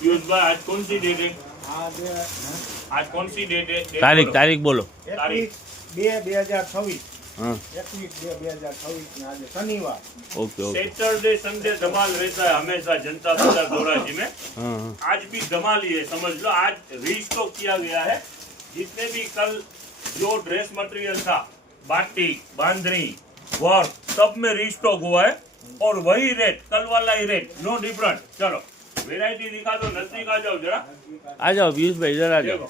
पीयूष भाई आज कौन सी डेट है? आज कौन सी डेट है? તારીખ બોલો. तारीख 21/2/2026 हाँ 21/2/2026 आज शनिवार। Okay okay. सैटरडे संडे धमाल रहता है हमेशा जनता बाजार धोराजी में। हाँ हाँ आज भी धमाल ही है, समझ लो। आज रीस्टॉक किया गया है। जितने भी कल जो ड्रेस मटेरियल था, बाटिक, बांधनी, वर्क, सब में रीस्टॉक हुआ है और वही रेट, कल वाला ही रेट, नो डिफरेंट। चलो वेरायटी दिखा दो, नजदीक आ जाओ जरा। आ जाओ पीयूष भाई इधर आ जाओ. देखो,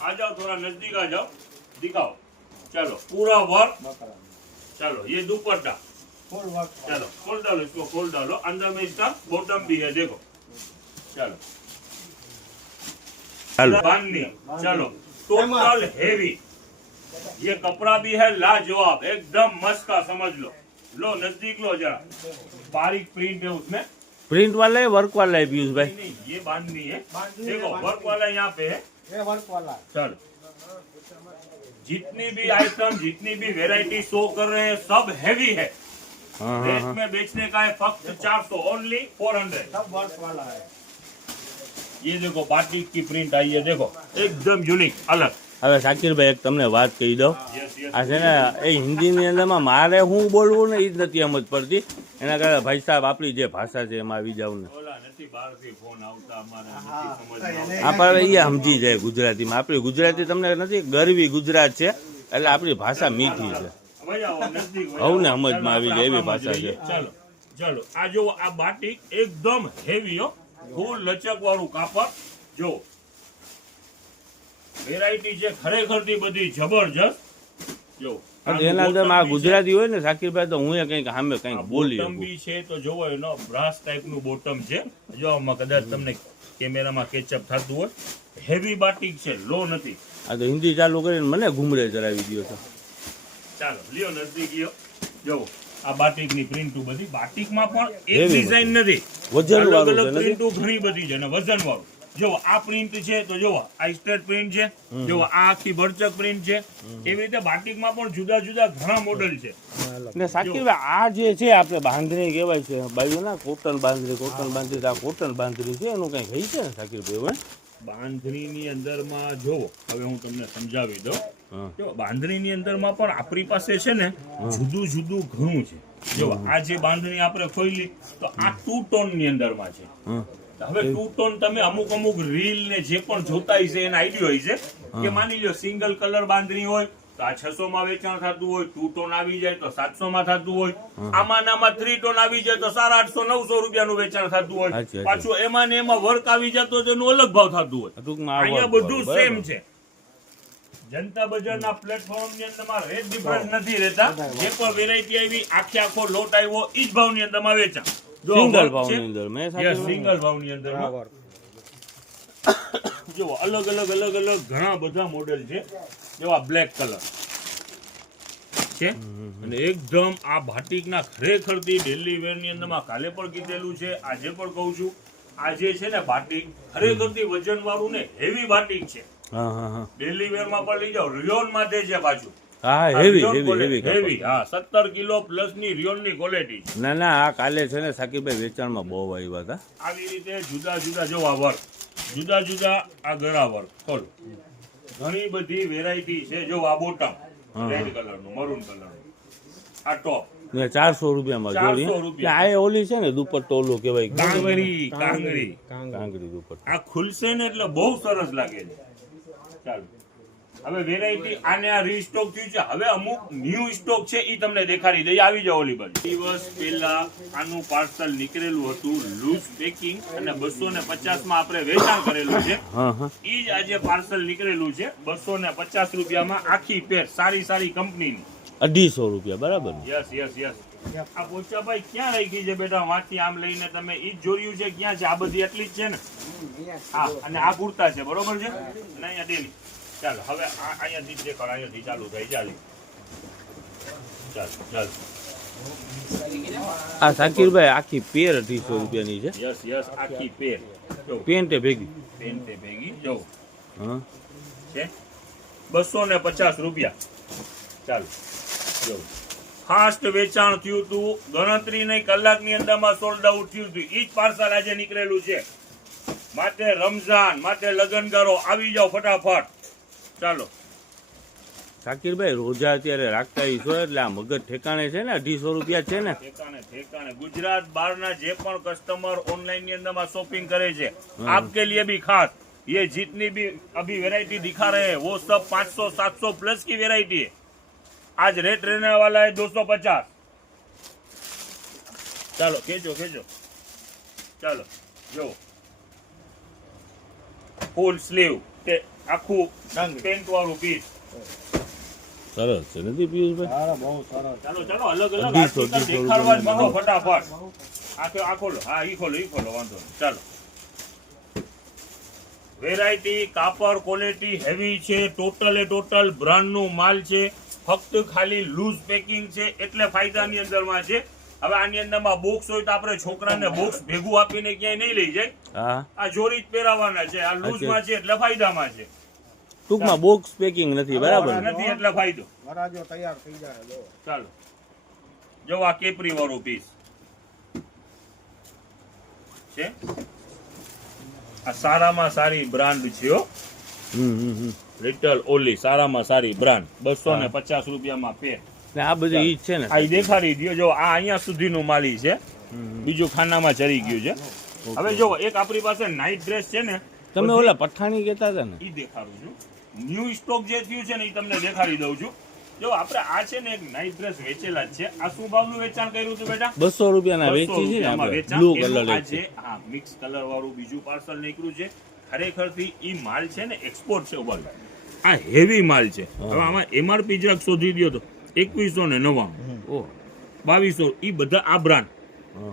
आ जाओ, थोड़ा नजदीक आ जाओ, दिखाओ। चलो पूरा वर्क। चलो ये दुपट्टा, फुल वर्क। चलो खोल डालो, इसको खोल डालो। अंदर में इसका बॉटम भी है, देखो। चलो ચાલો बांधनी, चलो टोटल हेवी। ये कपड़ा भी है लाजवाब, एकदम मस्त का, समझ लो। लो नजदीक लो जरा, बारीक प्रिंट है उसमें। प्रिंट वाला है वर्क वाला है पीयूष भाई? नहीं, ये बांधनी है। बांधनी देखो है, वर्क वाला यहाँ पे है। ये वर्क वाला है। चलो जितनी भी आइटम, जितनी भी वेरायटी शो कर रहे हैं, सब हेवी है। हाँ हाँ रेट हाँ. में बेचने का है फक्त 400, ओनली 400। सब वर्क वाला है। ये देखो बाटिक की प्रिंट आई है, देखो एकदम यूनिक, अलग। હવે શાકિરભાઈ એક તમને વાત કહી દઉં. Yes yes. આ છે ને એ હિન્દીની અંદરમાં મારે શું બોલવું ને એ જ નથી સમજ પડતી. એના કારણે ભાઈ સાહેબ આપણી જે ભાષા છે એમાં આવી જાવ ને. ઓલા નથી બહારથી ફોન આવતા, અમારે નથી સમજમાં. આપણે એ સમજી જાય ગુજરાતીમાં. આપણી ગુજરાતી તમને નથી, ગરવી ગુજરાત છે એટલે આપણી ભાષા મીઠી છે. ભાઈ આવો નજદીક, ભાઈ હવને આવો. સમજમાં આવી જાય એવી ભાષા છે. ચાલો ચાલો, આ જો આ બાટિક એકદમ હેવી હો, ફૂલ લચક વાળું કાપડ. જો વેરાયટી છે ખરેખરથી બધી જબરજસ્ત. જો અને એના અંદરમાં આ ગુજરાતી હોય ને શાકિરભાઈ તો હું કંઈક સામે કંઈક બોલી બોટમ શકું. બી છે તો જોવો, એનો બ્રાસ ટાઈપ નું બોટમ છે. જો આમાં કદાચ તમને કેમેરામાં કેચઅપ થતું હોય, હેવી બાટિક છે, લો નથી. આ તો હિન્દી ચાલુ કરીને મને ઘૂમરે ચડાવી દો છો. ચાલો લ્યો નજદીક લ્યો. જોવો આ બાટિક ની પ્રિન્ટો બધી, બાટિકમાં પણ એક Heavy ડિઝાઇન નથી, વજન અલગ વાળું અલગ છે નથી? પ્રિન્ટો ઘણી બધી છે અને વજન વાળું. જો આ પ્રિન્ટ છે તો જો આ સ્ટેટ પ્રિન્ટ છે, જો આ આખી ભરચક પ્રિન્ટ છે. એવી રીતે બાટિકમાં પણ જુદા જુદા ઘણા મોડેલ છે. ને શાકિરભાઈ આ જે છે આપણે બાંધણી કહેવાય છે બાજુ ના, કોટન બાંધણી આ કોટન બાંધણી છે એનું કંઈક હોય છે ને શાકિરભાઈ? હવે બાંધણીની અંદરમાં જોવો, હવે હું તમને સમજાવી દઉં. હા જો બાંધણીની અંદરમાં પણ આપણી પાસે છે ને જુદું જુદું ઘણું છે. જો આ જે બાંધણી આપણે ખોલી તો આ 2 ટોન ની અંદરમાં છે. હા હવે 2 ટોન તમે અમુક અમુક રીલ ને જે પણ જોતા હશે એના આઈડિયા હોય છે કે માની લો સિંગલ કલર બાંધણી હોય તો આ 600 માં વેચાણ થતું હોય, 2 ટોન આવી જાય તો 700 માં થતું હોય, આમાં 3 ટોન આવી જાય તો 850-900 રૂપિયાનું વેચાણ થતું હોય. સાચી વાત. પાછું એમાં ને એમાં વર્ક આવી જતો તો એનું અલગ ભાવ થતું હોય. ટૂંકમાં આ અહીંયા વર્ક બધું બરાબર. સેમ છે. જનતા બજારના પ્લેટફોર્મ ની અંદરમાં રેટ ડિફરન્સ નથી રહેતા. જે પણ વેરાયટી આવી, આખો લોટ આવ્યો, ઈ જ ભાવની અંદરમાં વેચાણ. જો સિંગલ વર્ક ભાવની છે. અંદર મેં Yes, શાકિરભાઈ સિંગલ ભાવની અંદરમાં. જો અલગ અલગ ઘણા બધા મોડેલ છે. જેવા બ્લેક કલર છે અને એકદમ આ બાટિકના ખરેખરથી ડેલી વેર ની અંદરમાં કાલે પણ કીધેલું છે, આજે પણ કહું છું, આ જે છે ને બાટિક ખરેખરથી વજન વાળું ને હેવી બાટિક છે. હા હા હા ડેલી વેર માં પણ લઈ જાઓ, રિયોન માં છે પાછું. હા હેવી હેવી હેવી હેવી, હા 17 કિલો પ્લસ ની રિયોન ની ક્વોલિટી. ના ના આ કાલે છે ને શાકિરભાઈ વેચાણમાં બહુ આવ્યા હતા. આવી રીતે જુદા જુદા જો આ વર્ક, જુદા જુદા આ ગળા વર્ક, ખોલો. ઘણી બધી વેરાયટી છે. જો આ બોટમ રેડ કલર નું, મરૂન કલર નું, આ ટોપ ને 400 રૂપિયામાં 400 જોડી. રૂપિયા. આ એ ઓલી છે ને દુપટ્ટો ઓલો કહેવાય કાંગરી. કાંગડી દુપટ્ટો. આ ખુલશે ને એટલે બહુ સરસ લાગે છે. ચાલો હવે વેરાયટી આને આ રીસ્ટોક થયું છે. હવે અમુક ન્યૂ સ્ટોક છે એ તમને દેખાડી દઈએ. આવી જાઓ ઓલી બાજુ. દિવસ પહેલા આનું પાર્સલ નીકળેલું હતું, લૂઝ પેકિંગ, અને 250 માં આપણે વેચાણ કરેલું છે. હા હા ઈ જ આજે પાર્સલ નીકળેલું છે 250 રૂપિયામાં, આખી પેર, સારી કંપનીની. 250 રૂપિયા બરાબર ને? Yes yes yes. આ પોચાભાઈ ક્યાં રાખી છે બેટા? વાંચી આમ લઈને તમે ઈ જ જોડ્યું છે? ક્યાં છે? આ બધી એટલી જ છે ને? હા, અને આ કુર્તા છે, બરોબર છે? અને અહીંયા ડેલી. ચાલો હવે અહીંયાથી દેખાડ, અહીંયાથી ચાલુ થાય. ચાલો. આ શાકિરભાઈ આખી પેર 250 રૂપિયાની છે. યસ આખી પેર. જો પેન્ટે ભેગી. પેન્ટે ભેગી જો હા છે 250 રૂપિયા. ચાલો જો ફાસ્ટ વેચાણ થયું હતું, ગણતરી નહીં કલાકની અંદરમાં સોલ્ડ આઉટ થયું હતું. ઈ જ પાર્સલ આજે નીકળેલું છે. માટે રમઝાન માટે લગનગારો આવી જાઓ ફટાફટ. ચાલો શાકીરભાઈ રોજા અત્યારે રાખતા ઈ છો એટલે આ મગજ ઠેકાણે છે ને 250 રૂપિયા છે ને ઠેકાણે ગુજરાત બહારના જે પણ કસ્ટમર ઓનલાइन ની अंदर शॉपिंग करे छे आपके लिए भी खास ये जितनी भी अभी वैरायटी दिखा रहे हैं वो सब 500-700 प्लस की वैरायटी है. आज रेट रहने वाला है 250. ચાલો ખેંચો ચાલો જો ફૂલ સ્લીવ તે આખું પેન્ટ વાળું પીસ. સરસ છે નથી પિયુષભાઈ? સારા બહુ સરસ. ચાલો અલગ અલગ આર્ટિકલ દેખાડવા જ માંડો ફટાફટ. આ ખોલો, હા ઈ ખોલો વાંધો નહીં. ચાલો વેરાયટી કાપડ ક્વોલિટી હેવી છે, ટોટલ બ્રાન્ડ નું માલ છે, ફક્ત ખાલી લૂઝ પેકિંગ છે એટલે ફાયદાની અંદરમાં છે. હવે આની અંદરમાં બોક્સ હોય તો આપણે છોકરાને બોક્સ ભેગું આપીને ક્યાંય નહીં લઈ જાય. હા આ જોડી જ પહેરાવાના છે, આ લૂઝમાં છે એટલે ફાયદામાં છે, ટૂંકમાં બોક્સ પેકિંગ નથી બરાબર નથી એટલે ફાયદો. વરાજો તૈયાર થઈ જાય. જો ચાલો જો આ કેપરી વાળું પીસ છે, આ સારામાં સારી બ્રાન્ડ છે હો. લિટલ ઓલી સારામાં સારી બ્રાન્ડ 250 રૂપિયામાં પેર. ને આ બધી ઈ જ છે ને આ દેખાડી દયો. જો આ અહીંયા સુધીનું માલી છે, બીજું ખાનામાં ચરી ગયું છે. હવે જો એક આપણી પાસે નાઇટ ડ્રેસ છે ને, તમે ઓલા પઠાણી કહેતા હતા ને ઈ દેખાડું છું. ન્યૂ સ્ટોક જે થયું છે ને ઈ તમને દેખાડી દઉં છું. જો આપણે આ છે ને એક નાઇટ ડ્રેસ વેચેલા જ છે. આ શું ભાવનું વેચાણ કર્યું હતું બેટા? 200 રૂપિયાના વેચી છે ને આપણે બ્લુ કલર છે. હા મિક્સ કલર વાળું બીજું પાર્સલ નીકળ્યું છે. ખરેખરથી ઈ માલ છે ને એક્સપોર્ટ છે ઉપર. આ હેવી માલ છે. હવે આમાં એમઆરપી જરાક શોધી દયો તો 2199, ઓહ 2200. ઈ બધા આ બ્રાન્ડ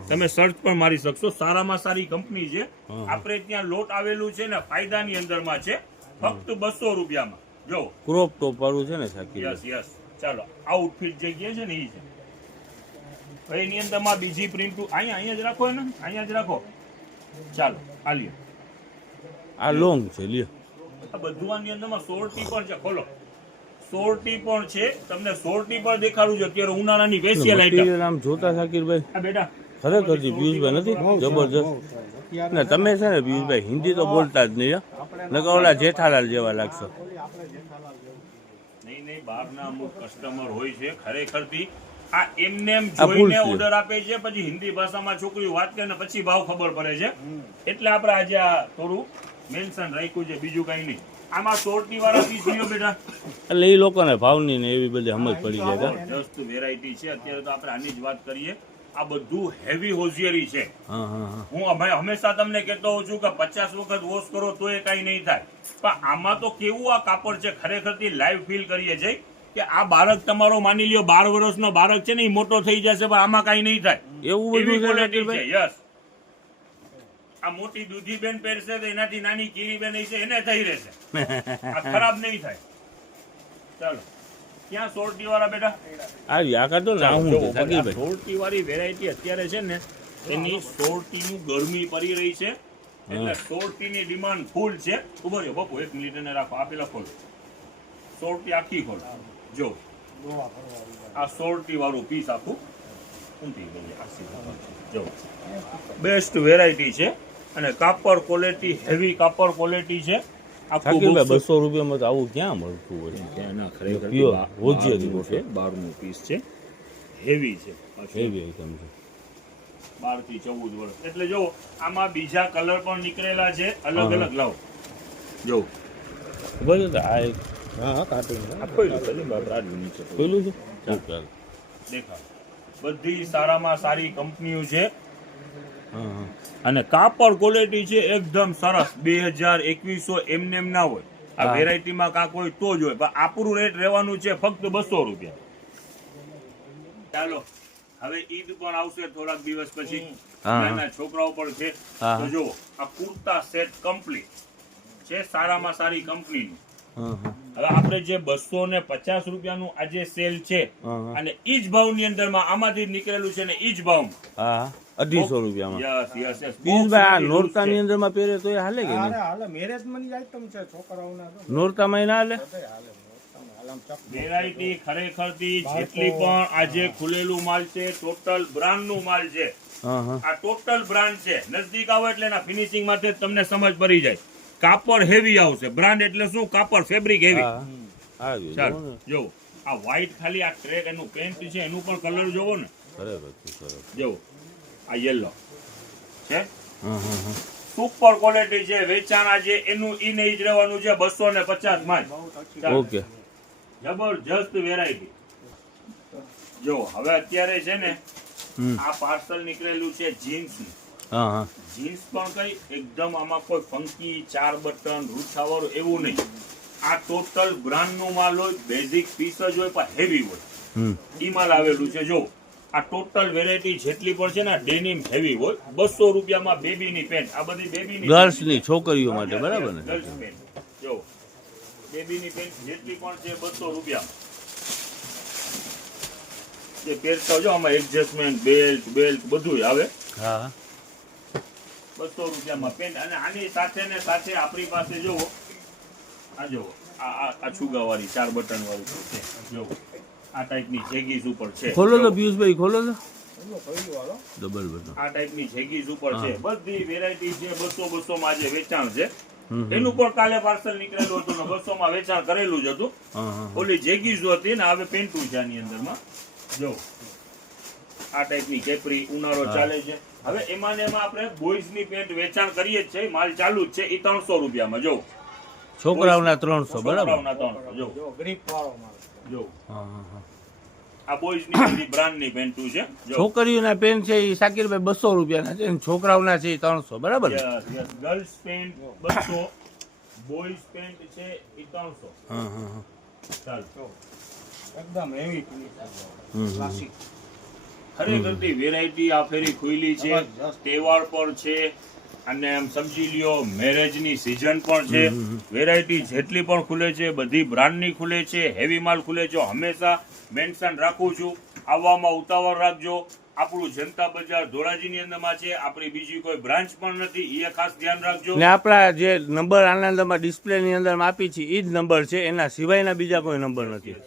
તમે સર્ચ પણ મારી શકશો. સારામાં સારી કંપની છે. આપણે ત્યાં લોટ આવેલું છે ને ફાયદાની અંદરમાં છે, ફક્ત 200 રૂપિયામાં. જો ક્રોપ ટોપ વાળું છે ને શાકીર? યસ. ચાલો આઉટફિટ જે કહે છે ને ઈ છે. હવે એની અંદરમાં બીજી પ્રિન્ટ અહીંયા જ રાખો ને, અહીંયા જ રાખો. ચાલો આ લ્યો, આ લોંગ છે લ્યો. આ બધું આની અંદરમાં સોરટી પણ છે. ખોલો, સોરટી પણ છે. તમને સોરટી પણ દેખાડું છે. અત્યારે ઉનાળાની સ્પેશિયલ આઈટમ. મટીરિયલ આમ જોતા શાકીરભાઈ આ બેટા ખરેખરથી પિયુષભાઈ નથી જબરજસ્ત. ને તમે છે ને પિયુષભાઈ હિન્દી તો બોલતા જ નહીં નકર ઓલા જેઠાલાલ જેવા લાગશો. નહીં બહારના અમુક કસ્ટમર હોય છે ખરેખરથી આ એમને એમ આ ભૂલ જોઈને છે. ઓર્ડર આપે છે, પછી હિન્દી ભાષામાં છોકરીઓ વાત કરે ને પછી ભાવ ખબર પડે છે. એટલે આપણે આજે આ થોડું મેન્શન રાખ્યું છે, બીજું કઈ નહીં. આમાં સોરટી વાળા પીસ લ્યો બેટા. એટલે એ લોકોને ભાવની ને એવી બધી સમજ પડી જાય. જબરદસ્ત વેરાયટી છે. અત્યારે તો આપણે આની જ વાત કરીએ. આ બધું હેવી હોશિયારી છે. હું હંમેશા તમને કહેતો હોઉં છું કે 50 વખત વોશ કરો તો એ કઈ નહીં થાય. પણ આમાં તો કેવું આ કાપડ છે, ખરેખરથી લાઈવ ફીલ કરીએ છીએ કે આ બાળક તમારો માની લ્યો 12 વર્ષનો બાળક છે ને એ મોટો થઈ જશે, પણ આમાં કઈ નહીં થાય એવું એવી બધું ક્વોલિટી છે. છે. યસ. આ મોટી દૂધી બેન પહેરશે તો એનાથી નાની કીરી બેન હશે એને થઈ રહેશે, આ ખરાબ નહીં થાય. ચાલો ક્યાં સોરટી વાળા બેટા? આ કાઢો ને હું છે શાકીરભાઈ. સોરટી વાળી વેરાયટી અત્યારે છે ને એની સોરટીનું ગરમી પડી રહી છે એટલે સોરટીની ડિમાન્ડ ફૂલ છે. ઉભો રહ્યો બાપુ, 1 મિનિટ એને રાખો. આપેલા ખોલો સોરટી આખી ખોલો. જો આ સોરટી વાળું પીસ આખું ઊંધી ગઈ આખી. જો બેસ્ટ વેરાયટી છે અને કાપડ ક્વોલિટી હેવી કાપડ ક્વોલિટી છે. શાકીરભાઈ 200 રૂપિયામાં તો આવું ક્યાં મળતું હોય? ના ખરેખર Pure, હોજિયારી છે. 12નું પીસ છે, હેવી છે, એવી આઈટમ છે. 12 થી 14 વર્ષ. એટલે જો આમાં બીજા કલર પણ નીકળેલા છે અલગ અલગ. લાવો જો બરાબર. આ એક હા કાઢી આ ખોલ્યું છે ને બાપ, આ નીચે પેલું છે ચાલ. દેખાવ. બધી સારામાં સારી કંપનીઓ છે હા અને કાપડ ક્વોલિટી છે એકદમ સરસ. 2000-2100 એમને એમ ના હોય. આ વેરાયટીમાં કાંક હોય તો જ હોય, પણ આપણું રેટ રહેવાનું છે ફક્ત 200 રૂપિયા. ચાલો હવે ઈદ પણ આવશે થોડાક દિવસ પછી, નાના છોકરાઓ પણ છે. તો જો આ કુર્તા સેટ કમ્પ્લીટ છે, સારામાં સારી કંપનીનું. હવે આપણે જે 250 રૂપિયાનું આજે સેલ છે અને ઈ જ ભાવની અંદરમાં આમાંથી જ નીકળેલું છે ને ઈ જ ભાવ. હા 250 રૂપિયામાં. યસ પિયુષભાઈ આ નોરતાની અંદરમાં પહેરે તો એ હાલે કે નહીં? હાલે મેરેજ મની આઈટમ છે છોકરાઓના. તો નોરતામાં ના હાલે? હાલે હાલમ ચક. વેરાયટી ખરેખરથી જેટલી પણ આજે ખુલેલું માલ છે ટોટલ બ્રાન્ડ નું માલ છે. હા હા આ ટોટલ બ્રાન્ડ છે. નજદીક આવો એટલે એના ફિનિશિંગ માટે તમને સમજ પડી જાય. કાપડ હેવી આવશે. બ્રાન્ડ એટલે શું? કાપડ, ફેબ્રિક હેવી. હા આવ્યું ચાલ જોવો ને. જો આ વ્હાઈટ ખાલી આ ટ્રેક એનું પેન્ટ છે એનું પણ કલર જોવો ને. બરાબર છે, સરસ. જો આ યલો છે, હા હા હા સુપર ક્વોલિટી છે. વેચાણ આજે એનું ઈ નહીં જ રહેવાનું છે 250 માં જ. ચાલ. ઓકે. જબરજસ્ત વેરાયટી. જો હવે અત્યારે છે ને હમ આ પાર્સલ નીકળેલું છે જીન્સ નું. હા હા જીન્સ પણ કઈ એકદમ આમાં કોઈ ફંકી 4 બટન રૂઠાવાળું એવું નહીં. આ ટોટલ બ્રાન્ડ નું માલ હોય, બેઝિક પીસ જ હોય પણ હેવી હોય. હમ ઈ માલ આવેલું છે. જો આ ટોટલ વેરાયટી જેટલી પણ છે ને ડેનિમ હેવી હોય. 200 રૂપિયામાં બેબીની પેન્ટ. આ બધી બેબીની ગર્લ્સની છોકરીઓ માટે બરાબર ને? Girls pant. જો બેબીની પેન્ટ જેટલી પણ છે 200 રૂપિયામાં. જે પહેરતા જો આમાં એડજસ્ટમેન્ટ, બેલ્ટ બધું આવે. હા 200 રૂપિયામાં પેન્ટ. અને આની સાથે ને સાથે આપણી પાસે જોવો આ જોવો આ છુગાવાળી 4 બટન વાળું છે. જોવો આ ટાઈપની જેગીઝ ઉપર છે. ખોલો તો જોવો. પિયુષભાઈ, ખોલો તો. એનું કહ્યું હાલો. Double button. આ ટાઈપની જેગીઝ ઉપર છે. હા. બધી વેરાયટી છે. 200 માં આજે વેચાણ છે. હમ એનું પણ કાલે પાર્સલ નીકળેલું હતું ને 200 માં વેચાણ કરેલું જ હતું. હા હા ઓલી જેગીઝ હતી ને હવે પેન્ટું છે આની અંદરમાં. જો આ ટાઈપની કેપરી ઉનાળો હા. ચાલે છે. હવે એમાં ને એમાં આપણે બોಯ್સ ની પેન્ટ વેચાણ કરીએ જ છે. માલ ચાલુ જ છે. ઈ 300 રૂપિયામાં. જો છોકરાઓના 300 બરાબર. છોકરાઓના 300. જો જો ગ્રીપ વાળો માલ. જો હા હા હા આ બોಯ್સ ની બધી બ્રાન્ડ ની પેન્ટું છે. જો છોકરીઓના પેન્ટ છે એ શાકીરભાઈ 200 રૂપિયાના છે અને છોકરાઓના છે એ 300 બરાબર ને? ગર્લ્સ પેન્ટ 200, બોಯ್સ પેન્ટ છે ઈ 300. હા હા હા ચાલ એકદમ હેવી ફિનિશિંગ. હમ. ક્લાસિક. ખરેખર વેરાયટી આ ફેરી ખુલ્લી છે. જબરજસ્ત. તહેવાર પણ છે અને એમ સમજી લ્યો મેરેજ ની સીઝન પણ છે. વેરાયટી જેટલી પણ ખુલે છે બધી બ્રાન્ડ ની ખુલે છે. હેવી માલ ખુલે છે. હંમેશા મેન્શન રાખું છું. આવવામાં ઉતાવળ રાખજો. આપણું જનતા બજાર ધોરાજીની અંદરમાં છે. આપણી બીજી કોઈ બ્રાન્ચ પણ નથી. એ ખાસ ધ્યાન રાખજો. ને આપણા જે નંબર આનંદમાં ડિસ્પ્લે ની અંદર આપી છે એ જ નંબર છે, એના સિવાયના બીજા કોઈ નંબર નથી.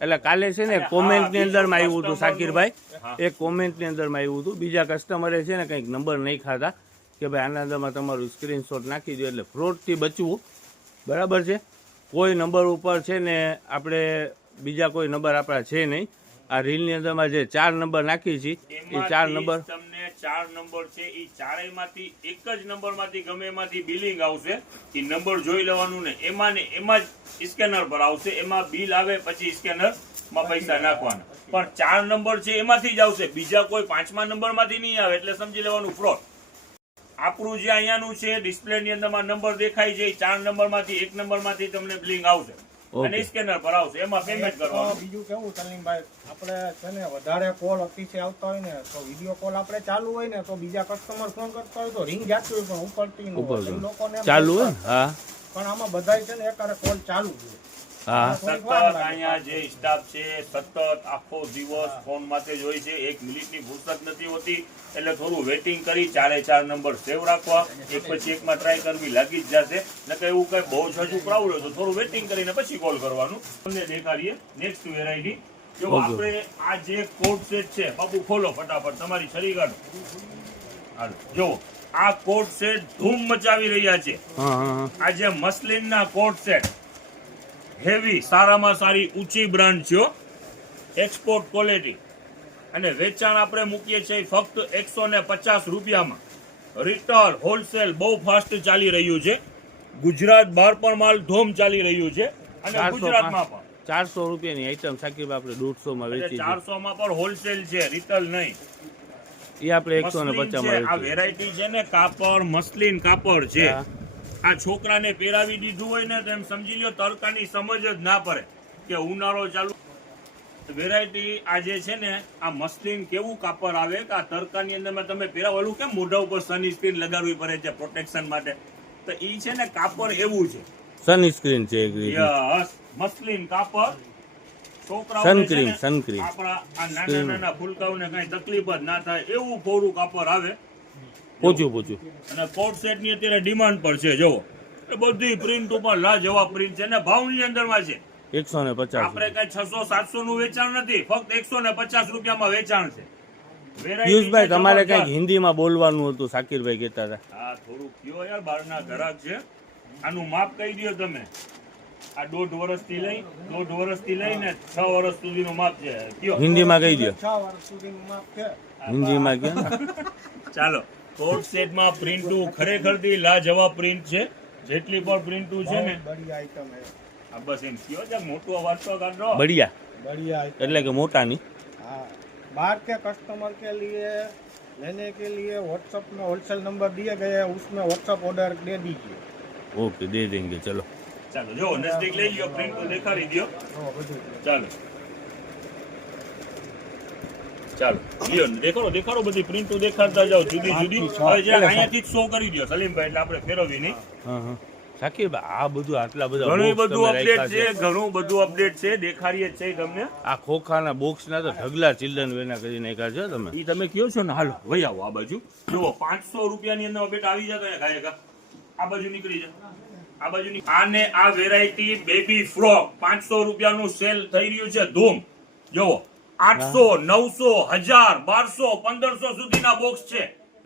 એટલે કાલે છે ને કોમેન્ટ ની અંદર માં આવ્યું હતું શાકીરભાઈ, એક કોમેન્ટ ની અંદર માં આવ્યું હતું બીજા કસ્ટમરે છે ને કંઈક નંબર નહીં ખાતા કે ભાઈ આના અંદરમાં તમારું સ્ક્રીનશોટ નાખી દો એટલે ફ્રોડ થી બચવું. બરાબર છે? કોઈ નંબર ઉપર છે ને આપણે બીજા કોઈ નંબર આપણા છે નહીં. આ રીલની અંદરમાં જે 4 નંબર નાખી છે એ 4 નંબર તમને 4 નંબર છે એ ચારેયમાંથી એક જ નંબરમાંથી ગમે એમાંથી બિલિંગ આવશે. એ નંબર જોઈ લેવાનું ને એમાં જ સ્કેનર પર આવશે. એમાં બિલ આવે પછી સ્કેનર માં પૈસા નાખવાના. પણ 4 નંબર છે એમાંથી જ આવશે. બીજા કોઈ 5મા નંબરમાંથી નહીં આવે. એટલે સમજી લેવાનું ફ્રોડ. આપણું જે અહીંયાનું છે ડિસ્પ્લે ની અંદરમાં નંબર દેખાય છે 4 નંબરમાંથી એક નંબરમાંથી તમને બિલિંગ આવશે અને સ્કેનર પર આવશે. એમાં પેમેન્ટ કરવાનું. બીજું કેવું સલીમભાઈ, આપણે છે ને વધારે કોલ અતિશય આવતા હોય ને તો વિડીયો કોલ આપણે ચાલુ હોય ને તો બીજા કસ્ટમર ફોન કરતા હોય તો રિંગ જાતી હોય પણ ઉપરથી ન હોય. ઉપર એ લોકોને એમ ચાલુ હોય થાય. ને? હા પણ આમાં બધાય છે ને એકારે કોલ ચાલુ જ હોય. હા સતત અહીંયા જે સ્ટાફ છે સતત આખો દિવસ ફોન માટે જ હોય છે. 1 મિનિટની ફુરસત નથી હોતી. એટલે થોડું વેટિંગ કરી 4 નંબર સેવ રાખવા. એક પછી એકમાં ટ્રાય કરવી લાગી જ જશે. નકર એવું કઈ બહુ જાજુ પ્રાઉડ હોય તો થોડું વેટિંગ કરીને પછી કોલ કરવાનું. તમને દેખાડીએ નેક્સ્ટ વેરાયટી. જો આપણે આ જે કોટ સેટ છે બાપુ ખોલો ફટાફટ તમારી છરી કાઢો. હાલો જો આ કોટ સેટ ધૂમ મચાવી રહ્યા છે. હા હા આ જે મસલિનના કોટ સેટ હેવી સારામાં સારી ઊંચી બ્રાન્ડ છે. એક્સપોર્ટ ક્વોલિટી અને વેચાણ આપણે મૂકીએ છીએ ફક્ત 150 રૂપિયામાં. રિટેલ હોલસેલ બહુ ફાસ્ટ ચાલી રહ્યું છે. ગુજરાત બહાર પણ માલ ધોમ ચાલી રહ્યું છે અને 400 ગુજરાતમાં પણ 400 રૂપિયાની આઈટમ શાકીરભાઈ આપણે 150 માં એટલે વેચી છે. 400 માં પણ હોલસેલ છે, રિટેલ નહીં. એ આપણે મસલિન 150 છે. માં આ વેચી. વેરાયટી છે ને કાપડ મસલિન કાપડ છે. હા. આ છોકરાને પહેરાવી દીધું હોય ને તો એમ સમજી લ્યો તડકાની સમજ જ ના પડે કે ઉનાળો ચાલુ. વેરાયટી આ જે છે ને આ મસલિન કેવું કાપડ આવે કે આ તડકાની અંદર તમે પહેરાવેલું કેમ મોઢા ઉપર સનસ્ક્રીન લગાડવી પડે છે પ્રોટેક્શન માટે, તો ઈ છે ને કાપડ એવું છે. સનસ્ક્રીન છે એક રીતે. યસ, મસલિન કાપડ. છોકરાઓને છે સનક્રીમ ને સનક્રીમ. આપણા આ નાના નાના ફૂલકાઓને કઈ તકલીફ જ ના થાય એવું કોરું કાપડ આવે. પોચું અને કોટ સેટ ની અત્યારે ડિમાન્ડ પર છે. જોવો એ બધી પ્રિન્ટ ઉપર લાજવાબ પ્રિન્ટ છે ને ભાવની અંદરમાં છે. 150. આપણે કઈ 600-700 નું વેચાણ નથી, ફક્ત 150 રૂપિયામાં વેચાણ છે. Variety પિયુષભાઈ છે તમારે જબરજસ્ત. કંઈક હિન્દીમાં બોલવાનું હતું, શાકિરભાઈ કહેતા હતા. હા થોડું કયો યાર, બહારના ગ્રાહક છે. આનું માપ કહી દ્યો તમે. આ 1.5 વર્ષથી લઈને 6 વર્ષ સુધીનું માપ છે. કયો હિન્દીમાં કહી દો, 6 વર્ષ સુધીનું માપ છે. હિન્દીમાં કહો ને. ચાલો કોટ સેટમાં પ્રિન્ટુ ખરેખરથી લાજવાબ પ્રિન્ટ છે. જેટલી પણ પ્રિન્ટુ છે ને બઢિયા આઈટમ હે, આ બસ એમ કયો છે મોટો વાંચતો કાઢો. બઢિયા बढ़िया आइटम। એટલે કે મોટાની. हाँ, बाहर के कस्टमर के लिए लेने के लिए व्हाट्सएप में होलसेल नंबर दिए गए हैं, उसमें व्हाट्सएप ऑर्डर दे दीजिए। ઓકે દે દેंगे ચલો. ચાલો જો નજદીક લઈ ગયો, પ્રિન્ટુ દેખાડી દ્યો. हाँ, બધું ચાલો ચાલો લ્યો દેખાડો બધી પ્રિન્ટુ દેખાડતા જાઓ જુદી જુદી. હવે જે અહીંયાથી જ શો કરી દ્યો સલીમભાઈ, એટલે આપણે ફેરવવી નહીં. હા હા શાકિરભાઈ આ બધું આટલા બધા ઘણું box બધું તમે અપડેટ રાખ્યા છે, ઘણું બધું અપડેટ છે, દેખાડીએ જ છે તમને. આ ખોખાના બોક્સના તો ઢગલા ચિલ્ડ્રન વેરના કરી નાખ્યા છે તમે. ઈ તમે કયો છો ને, હાલો વહી આવો આ બાજુ. જુઓ 500 રૂપિયાની અંદર અપડેટ આવી જાય તો ખાય આ બાજુ નીકળી જાય, આ બાજુ આને આ વેરાયટી બેબી ફ્રોક 500 રૂપિયાનું સેલ થઈ રહ્યું છે ધૂમ. જુઓ 800 900 1000 1200 1500 સુધીના બોક્સ છે.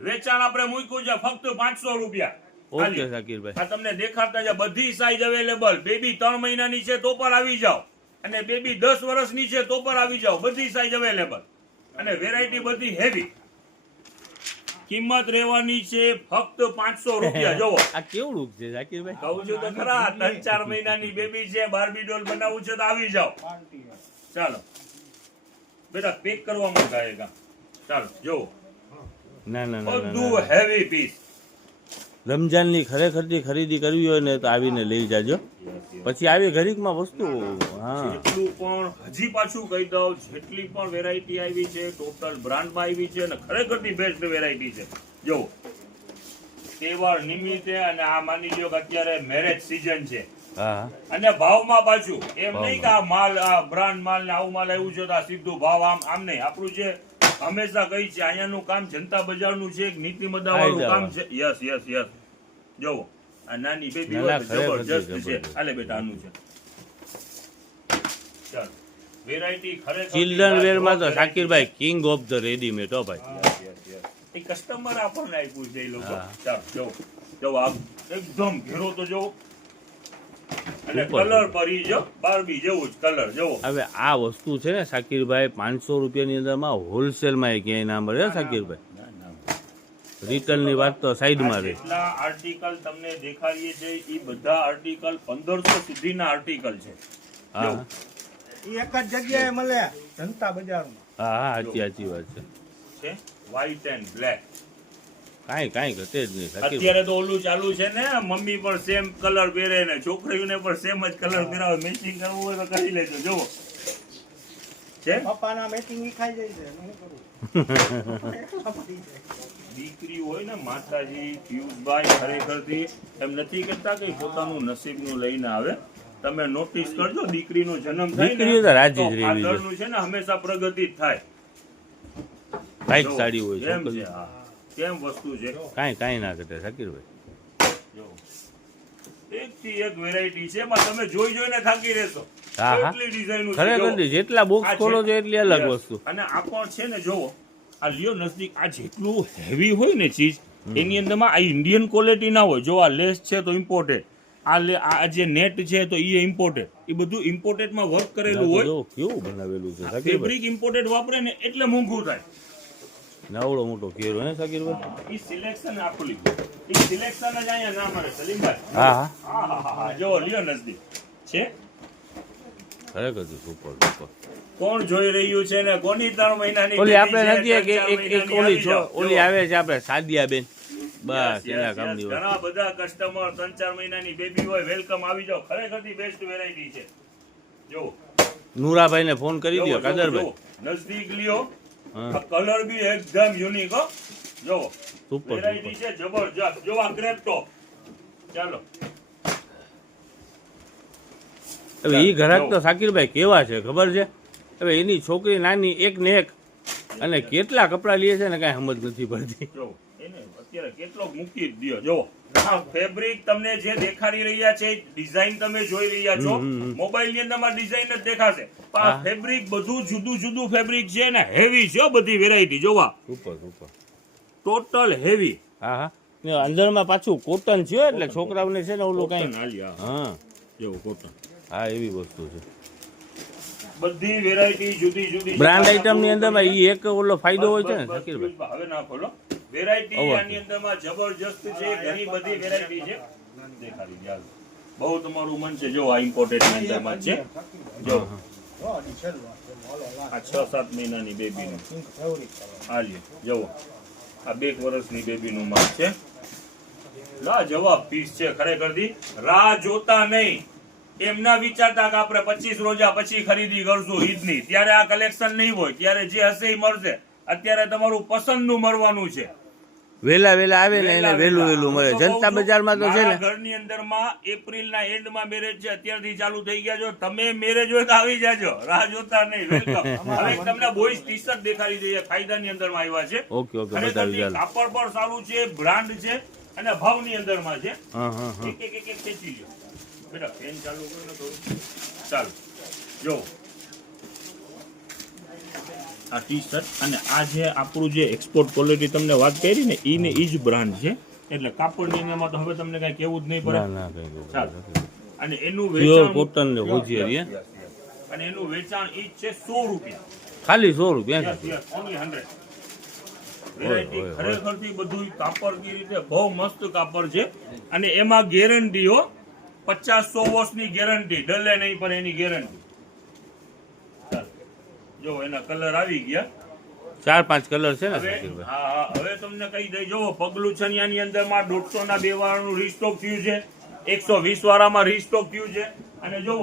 વેચાણ આપણે મૂક્યું છે ફક્ત 500 રૂપિયા. ઓકે શાકિરભાઈ. આ તમને દેખાડતા છે, બધી સાઈઝ અવેલેબલ. બેબી 3 મહિનાની છે તો પણ આવી જાઓ, અને બેબી 10 વર્ષની છે તો પણ આવી જાઓ, બધી સાઈઝ અવેલેબલ. અને વેરાયટી બધી હેવી. કિંમત રહેવાની છે ફક્ત 500 રૂપિયા. જોવો આ કેવડું છે શાકિરભાઈ? કહું છું તો ખરા, 3-4 મહિનાની બેબી છે, બાર્બી ડોલ બનાવવું છે તો આવી જાઓ. पार्टी है। ચાલો બેટા પેક કરવામાં થાય. ચાલો જોવો ના ના ના બધું હેવી પીસ. રમજાનની ખરેખરથી ખરીદી કરવી હોય ને તો આવીને લઈ જાજો. પછી આવી ઘડીકમાં વસ્તુ હા જેટલું પણ હજી પાછું કહી દઉં, જેટલી પણ વેરાયટી આવી છે ટોટલ બ્રાન્ડમાં આવી છે અને ખરેખરથી બેસ્ટ વેરાયટી છે. જો તહેવાર નિમિત્તે, અને આ માની લ્યો કે અત્યારે મેરેજ સીઝન છે, હા અને ભાવમાં પાછું એમ નહીં કે આ માલ, આ બ્રાન્ડ માલ ને આવું માલ આવ્યું છે તો આ સીધું ભાવ આમ નહીં. આપણું જે હંમેશા કહી છે, અહીંયાનું કામ જનતા બજારનું છે, એક નીતિમત્તા વાળું કામ છે. Yes yes yes. જોવો આ નાની બેબી ના, હોય ના, તો ખરેખર જબરજસ્ત છે. જબરજસ્ત. આલે બેટા આનું છે. ચાલો વેરાયટી ખરેખર ચિલ્ડ્રન વેરમાં તો શાકિરભાઈ કિંગ ઓફ ધ રેડીમેડ હો ભાઈ. એ કસ્ટમર આપણને આપ્યું છે એ લોકો. હા. ચાલો જો આ એકદમ ઘેરો તો જો, અને Super. કલર પરી જો બારબી જેવું જ કલર જોવો. હવે આ વસ્તુ છે ને શાકિરભાઈ 500 રૂપિયાની અંદરમાં હોલસેલમાં એ ક્યાંય ના મળે હો શાકિરભાઈ. રિટેલની વાત તો સાઈડમાં રહે. જેટલા આર્ટિકલ તમને દેખાડીએ છે એ બધા આર્ટિકલ 1500 સુધીના આર્ટિકલ છે. હા ઈ એક જ જગ્યાએ મળે, જનતા બજારમાં। હા હા સાચી વાત છે. છે વ્હાઈટ એન્ડ બ્લેક. કાંઈ ઘટે જ નહીં શાકિરભાઈ. અત્યારે તો ઓલું ચાલુ છે ને, મમ્મી પણ સેમ કલર પહેરે ને છોકરીઓને પણ સેમ જ કલર પહેરાવે. મેચિંગ કરવું હોય તો કરી લેજો. જોવો છે પપ્પાના મેચિંગ ઈ ખાઈ જાય છે, હું કરું એકલા પડી જાય। દીકરી હોય ને માતાજી પિયુષભાઈ ખરેખરથી એમ નથી કરતા કે પોતાનું નસીબનું લઈને આવે. તમે નોટિસ કરજો, દીકરીનો જન્મ થાય દીકરીઓ તો રાજી જ ને રહેવી તો છે. આ ઘરનું છે ને હંમેશા પ્રગતિ જ થાય. કાંઈક જો, સાડી હોય એમ છે. છોકરી. હા કેમ વસ્તુ છે. કાંઈ ના ઘટે શાકિરભાઈ. જો એકથી એક વેરાયટી છે, એમાં તમે જોઈને થાકી રહેશો. હા, હા. એટલી ડિઝાઇનો છે. ખરેખર જો. જેટલા બોક્સ આ ખોલો જે- છો એટલી અલગ Yes. વસ્તુ. અને આ પણ છે ને જોવો, આ લ્યો નજદીક, આ જેટલું હેવી હોય ને ચીજ એની અંદરમાં આ ઇન્ડિયન ક્વોલિટી ના હોય. જો આ લેસ છે તો ઇમ્પોર્ટેડ, આ જે નેટ છે તો એ ઇમ્પોર્ટેડ. એ બધું ઇમ્પોર્ટેડમાં વર્ક કરેલું હોય. જો કેવું બનાવેલું છે શાકિરભાઈ. ફેબ્રિક ઇમ્પોર્ટેડ વાપરે ને એટલે મોંઘું થાય. નાવડો મોટો ઘેરો હે શાકિરભાઈ. એ સિલેક્શન આપેલું, એ સિલેક્શન જ અહીંયા ના મળે સલીમભાઈ. હા હા આહાહા, જો લ્યો નજદીક છે. ખરેખર સુપર સુપર. કોણ જોઈ રહ્યું છે ને કોની 3 મહિનાની ઓલી બેબી આપણે છે, નથી કે 4 એક મહિનાની ઓલી આવી જાઓ. ઓલી જો. આવે છે આપણે સાદિયા બેન. બસ Yes, એના yes, કામની yes. વાત. ઘણા બધા કસ્ટમર 3-4 મહિનાની બેબી હોય, વેલકમ આવી જાઓ. ખરેખરથી બેસ્ટ વેરાયટી છે. જો નુરાભાઈને ફોન કરી દો કાદરભાઈ. નજદીક લ્યો. હા. આ કલર બી એકદમ યુનિક હો. જો સુપર વેરાયટી છે જબરજસ્ત. જો આ ક્રેપ ટોપ. ચાલો હવે ઈ ઘરાક તો શાકિરભાઈ કેવા છે ખબર છે? હવે એની છોકરી નાની એક ને એક, અને કેટલા કપડા લે છે ને કાંઈ સમજ નથી પડતી. જો ને અત્યારે કેટલો મૂકી જ દ્યો જો આ ફેબ્રિક તમને જે દેખાડી રહ્યા છે ડિઝાઇન તમે જોઈ રહ્યા છો મોબાઈલ ની અંદર ડિઝાઇન જ દેખાશે પણ આ ફેબ્રિક બધું જુદું જુદું ફેબ્રિક છે ને હેવી છે બધી વેરાયટી જોવા સુપર સુપર ટોટલ હેવી હા હા ને અંદરમાં પાછું કોટન છે એટલે છોકરાઓને છે ને ઓલું કઈ હા જેવું કોટન હા એવી વસ્તુ છે બધી વેરાયટી જુદી જુદી બ્રાન્ડ આઇટમ ની અંદર ઈ એક ઓલો ફાયદો હોય છે ને શકીરભાઈ હવે ના ખોલો વેરાયટી આની અંદરમાં જબરજસ્ત છે ઘણી બધી વેરાયટી છે દેખાડી જાવ બહુ તમારું મન છે જો આ ઇમ્પોર્ટેડ ની અંદરમાં છે જો આ 6-7 મહિનાની બેબીનું આ લ્યો જો આ 2 વર્ષની બેબીનું માલ છે લા જવાબ પીસ છે ખરેખર દી રાહ જોતા નહીં એમના વિચારતા કે આપણે 25 રોજા પછી ખરીદી કરશું ઈદની ત્યારે આ કલેક્શન નહીં હોય ત્યારે જે હશે એ મળશે અત્યારે તમારું પસંદનું મળવાનું છે વેલા વેલા આવે ને એને વેલું વેલું મળે જનતા બજારમાં તો છે ને ઘરની અંદરમાં એપ્રિલના એન્ડમાં મેરેજ છે અત્યારથી ચાલુ થઈ ગયા છો તમે મેરેજ હોય તો આવી જાજો રાહ જોતા નહીં વેલકમ હવે તમને બોયઝ ટી-શર્ટ દેખાડી દઈએ ફાયદાની અંદરમાં આવ્યા છે ઓકે ઓકે બતાવી ચાલો કાપડ પણ સારું છે બ્રાન્ડ છે અને ભાવની અંદરમાં છે હા હા હા એક ખેંચી લ્યો બેટા ફેન ચાલુ કરો ને થોડું ચાલો જો આ ટી-શર્ટ અને આ જે આપણું જે એક્સપોર્ટ ક્વોલિટી તમને વાત કરી ને ઈ જ બ્રાન્ડ છે એટલે કાપડની એમાં તો હવે તમને કઈ કેવું જ નહીં પડે ના કઈ ચાલો અને એનું પ્યોર વેચાણ કોટન ને હોજીયરી અને એનું વેચાણ ઈ જ છે 100 રૂપિયા ખાલી 100 રૂપિયા only 100 વેરાયટી ખરેખરથી બધું કાપડની રીતે બહુ મસ્ત કાપડ છે અને એમાં ગેરંટીઓ 50-100 વર્ષની ગેરંટી ડલે નહીં પણ એની ગેરંટી જો એના કલર આવી ગયા 4-5 કલર છે ને હવે હા હવે તમને કહી દઈ જો પગલું છનિયાની અંદરમાં 150 ના 2 વાળાનું રીસ્ટોક થયું છે 120 વાળામાં રીસ્ટોક થયું છે અને જો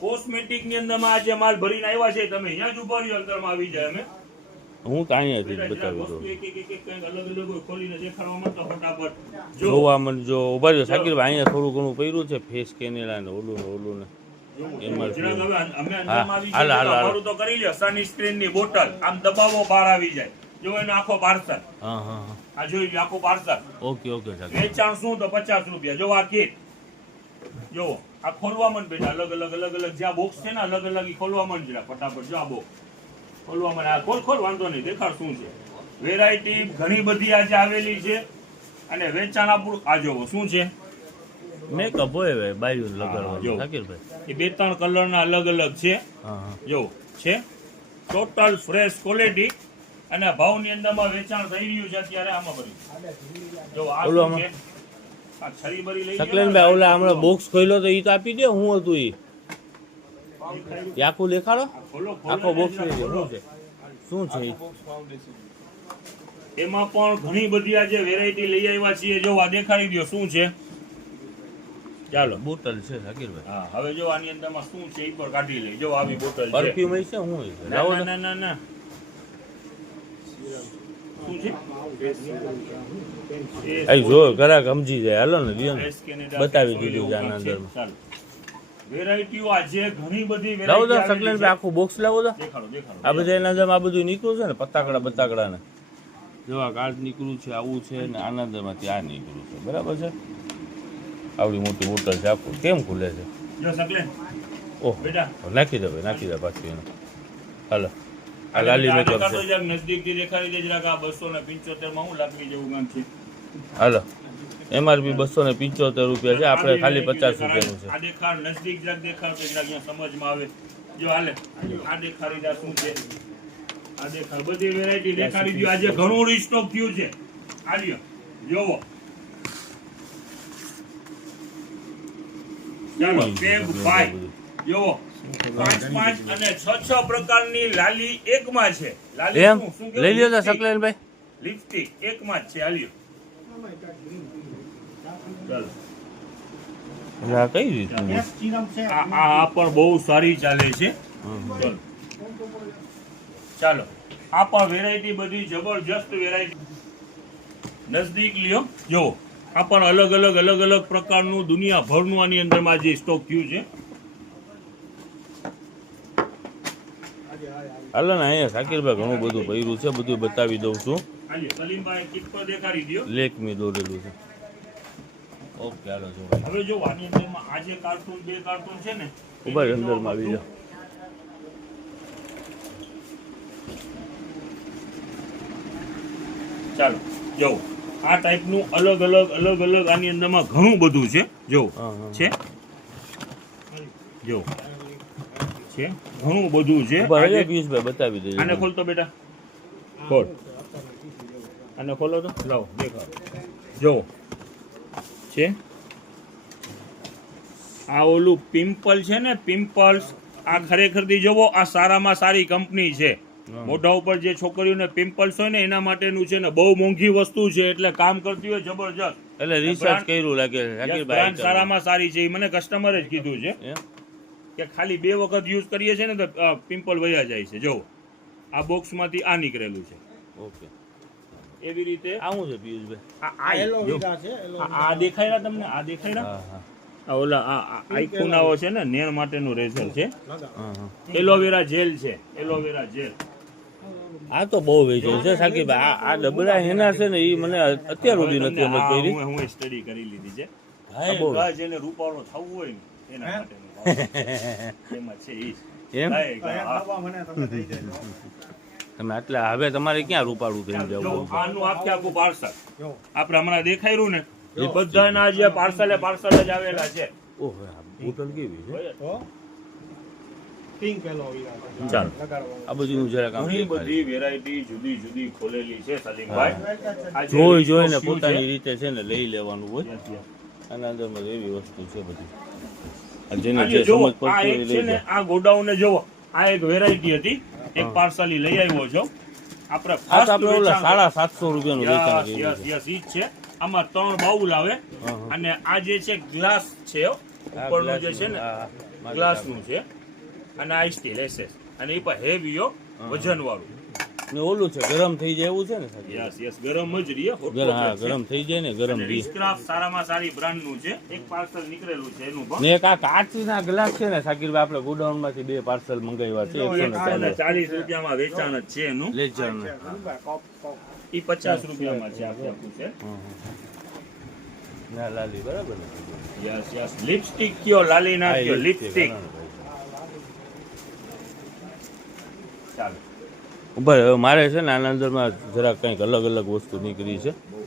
કોસ્મેટિક ની અંદરમાં આજે માલ ભરીને આવ્યા છે તમે અહીંયા જ ઉભા રહ્યો અંદરમાં આવી જાય અમે હું તો અહીંયાથી જ બતાવી દઉં અલગ અલગ ખોલીને દેખાડવામાં તો ફટાફટ જોવા મને જો ઉભા રહ્યો શકીરભાઈ અહીંયા થોડું ઘણું કર્યું છે ફેસ કેનેલા ને ઓલું ને અમારું તો કરી લ્યો સન સ્ક્રીન ની બોટલ આમ દબાવો બહાર આવી જાય જો એનો આખો પાર્સલ હા હા આ જોઈ લો આખો પાર્સલ ઓકે ઓકે વેચાણ શું તો 50 રૂપિયા જો આ કીટ જો આ ખોલવા માંડ બેટા અલગ અલગ જ્યાં બોક્સ છે ને અલગ અલગ ઈ ખોલવા માંડ જરા ફટાફટ જો આ બોક્સ ખોલવા માંડ આ ખોલ વાંધો નહીં દેખાડ શું છે વેરાયટી ઘણી બધી આજે આવેલી છે અને વેચાણ આપણું આ જોવો શું છે મેકઅપ હોય ભાઈ બાયું લગાડવાનું શકીરભાઈ એ 2-3 કલરના અલગ અલગ છે હા જો છે ટોટલ ફ્રેશ ક્વોલિટી અને ભાવની અંદરમાં વેચાણ થઈ રહ્યું છે અત્યારે આમાં ભરી જો આ શું છે આ છરી ભરી લઈ શકલેનભાઈ ઓલા હમણાં બોક્સ ખોલ્યો તો ઈ તો આપી દે હું હતું ઈ આખું દેખાડો આખો બોક્સ શું છે ઈ? એમાં પણ ઘણી બધી આજે વેરાયટી લઈ આવ્યા છીએ જો આ દેખાડી દો શું છે ચાલો બોટલ છે શકીરભાઈ હા હવે જો આની અંદરમાં શું છે ઈ પર કાઢી લઈ જો આવી બોટલ છે પરફ્યુમ છે હું ના શું છે આઈ જો ઘરાક સમજી જાય હાલો ને દિયો ને એસ કેનેડા બતાવી દીધું છે આના અંદર ચાલો વેરાયટીઓ આજે ઘણી બધી લાવો તો વેરાયટી શકલેનભાઈ આખું બોક્સ લાવો તો દેખાડો આ બધા એના અંદર આ બધું નીકળ્યું છે ને બતાકડા ને જો આ કાર્ડ નીકળ્યું છે આવું છે ને આના અંદરમાં ત્યાં નીકળ્યું છે બરાબર છે આવડી મોટી બોટલ છે આખું કેમ ખુલે છે જો શકલેન ઓહ બેટા નાખી દે પાછું એનું હાલો આ લાલી મેકઅપ છે નજદીકથી દેખાડી દે જરાક આ 275 માં હું લાગી જેવું ગામ છે હાલો MRP 275 રૂપિયા છે આપણે ખાલી 50 રૂપિયાનું છે આ દેખાડ નજદીક જરાક દેખાડ તો જરાક અહીંયા સમજમાં આવે જો હાલે આ દેખાડી દા શું છે આ દેખાડ બધી વેરાયટી દેખાડી દો આજે ઘણું રીસ્ટોક થયું છે આ લ્યો જોવો ચાલો બેગ ભાઈ જોવો 5 અને 6 પ્રકારની લાલી એકમાં છે લાલી એમ શું લઈ લ્યો તો શકલેનભાઈ લિપસ્ટિક એકમાં જ છે આ લ્યો ચાલો આ કઈ રીતનું આ પણ બહુ સારી ચાલે છે ચાલો આ પણ વેરાયટી બધી જબરજસ્ત વેરાયટી નજદીક લ્યો જો આ પણ અલગ અલગ પ્રકારનું દુનિયાભરનું આની અંદરમાં જે સ્ટોક થયું છે હાલો ને અહીંયા શાકીરભાઈ ઘણું બધું ભર્યું છે, બધું બતાવી દઉં છું. હાલે સલીમભાઈ કીટ પર દેખાડી દ્યો. લેકમી દોરેલું છે. ઓકે હાલો જો હવે જો આની અંદરમાં આ જે કાર્ટૂન 2 કાર્ટૂન છે ને ઉભા રહો, અંદરમાં આવી જાઓ. ચાલો જો આ ટાઈપનું અલગ અલગ આની અંદરમાં ઘણું બધું છે. જો હા, હા. છે જો છે ઘણું બધું છે. ઉભા રહો આજે- પિયુષભાઈ બતાવી દેજો. આને ખોલતો બેટા, ખોલ આને ખોલો તો લાવો દેખાડો. જો છે આ ઓલું પિમ્પલ છે ને, પિમ્પલ્સ, આ ખરેખરથી જોવો આ સારામાં સારી કંપની છે. હા. મોઢા ઉપર જે છોકરીઓને પિમ્પલ્સ હોય ને એના માટેનું છે ને, બહુ મોંઘી વસ્તુ છે, એટલે કામ કરતી હોય જબરજસ્ત. એટલે રિસર્ચ બ્રાન્ડ- કર્યું લાગે છે બ્રાન્ડ શાકીરભાઈ. સારામાં સારી છે, એ મને કસ્ટમરે જ કીધું છે એમ? કે ખાલી 2 વખત યુઝ કરીએ છે ને તો પિમ્પલ વયા જાય છે. જો આ બોક્સમાંથી આ નીકળેલું છે. ઓકે એવી રીતે આ શું છે પિયુષભાઈ? આ જો. એલોવેરા છે આ દેખાય રહ્યા તમને? આ દેખાય રહ્યા? હા હા આ ઓલા આ આઈકુનાઓ છે ને, નેણ માટેનું રેઝર છે. લગાવો. હા હા. એલોવેરા જેલ છે, એલોવેરા જેલ. આ તો બહુ વેચાય છે શાકીરભાઈ. આ ડબલા એના છે ને એ મને અત્યાર સુધી નથી સમજ પડી. હું સ્ટડી કરી લીધી છે. હા, બહુ. ગાય જેને રૂપાળો થવું હોય ને એના હે? માટેનું એમાં છે ઈ જ. એમ? ગાય, તો એક હા. ડબ્બા મને તમે દઈ દેજો. તમે આટલા હવે તમારે ક્યાં રૂપાળું થઈને જો જવું? આનું આખું પાર્સલ જો આપણે હમણાં દેખાયું ને, એ બધાના જે પાર્સલ જ આવેલા છે. ઓહો આ બોટલ કેવી છે? તો પિંક એલોવેરા છે. ચાલો. લગાડવાનું. આ બધું જરાક આમ ઘણી દેખાડે. બધી વેરાયટી જુદી જુદી ખોલેલી છે સલીમભાઈ. આ જે જોઈ જોઈને રીતનું shoe પોતાની છે. રીતે છે ને લઈ લેવાનું હોય. Yes, yes. આના અંદરમાં એવી વસ્તુ છે બધી. આ જેને આજે જે જુઓ, સમજ આ પડતી એક હોય છે લઈ ને, જાય. આ ગોડાઉને જુઓ, આ એક વેરાયટી હતી, એક પાર્સલ લઈ આવ્યો છો. આપણે આ તો first આપણે ઓલા વેચાણ- 750 રૂપિયાનું વેચાણ Yes, કર્યું yes, છે. yes, ઈ જ છે. આમાં 3 બાઉલ આવે હા. અને આ જે છે ગ્લાસ છે હો. આ ઉપરનું જે છે ને હા, હા. ગ્લાસનું છે અને આ સ્ટીલ એસેસ અને એ પણ હેવી હો, વજન વાળું. ને ઓલું છે ગરમ થઈ જાય એવું છે ને સાચી? યસ યસ, ગરમ જ રહીએ. હા ગરમ થઈ જાય ને ગરમ રહી. રિસ્ક્રાફ્ટ સારામાં સારી બ્રાન્ડનું છે. એક પાર્સલ નીકળેલું છે એનું પણ ને એક આ કાચના ગ્લાસ છે ને શાકીરભાઈ આપણે ગોડાઉન માંથી 2 પાર્સલ મંગાવ્યા છે 140 રૂપિયામાં વેચાણ જ છે એનું. લેજર ને. એ 50 રૂપિયામાં છે આપણે આપવું છે. ના લાલી બરાબર ને? યસ યસ, લિપસ્ટિક કયો, લાલી ના કયો, હા, લિપસ્ટિક. હા. ચાલો. ઉપર હવે મારે છે ને આના અંદરમાં જરાક કંઈક અલગ અલગ વસ્તુ નીકળી છે. બહુ